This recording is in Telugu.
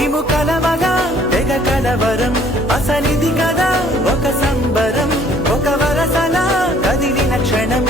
మేము కలవగా తెగ కలవరం అసలిది కదా ఒక సంబరం ఒక వరసలా కదిలిన క్షణం